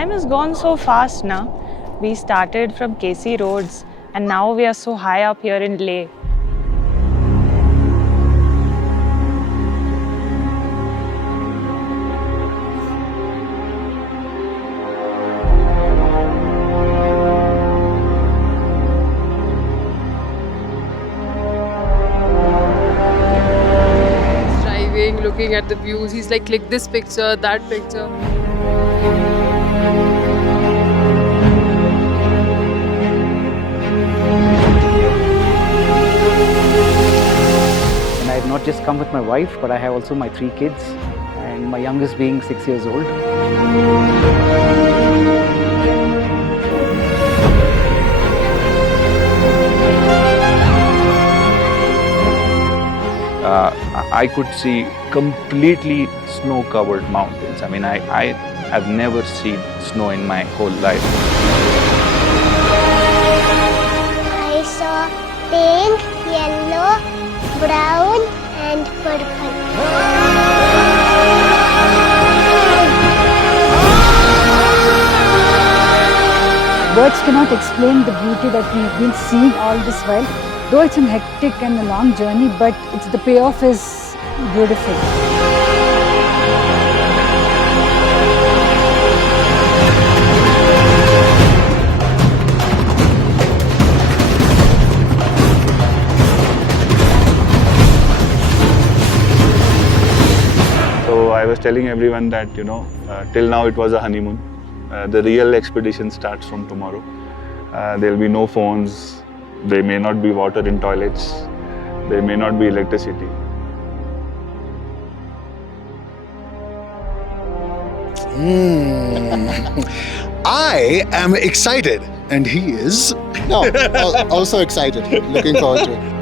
Time has gone so fast now. We started from KC roads and now we are so high up here in Leh. Driving, looking at the views. He's like, click this picture, that picture. And I have not just come with my wife, but I have also my 3 kids, and my youngest being 6 years old. I could see completely snow-covered mountains. I mean, I have never seen snow in my whole life. I saw pink, yellow, brown, and purple. Words cannot explain the beauty that we've been seeing all this while. Though it's a hectic and a long journey, but the payoff is beautiful. So I was telling everyone that, till now it was a honeymoon. The real expedition starts from tomorrow. There'll be no phones. There may not be water in toilets. There may not be electricity. I am excited, and he is No, also excited. Looking forward to it.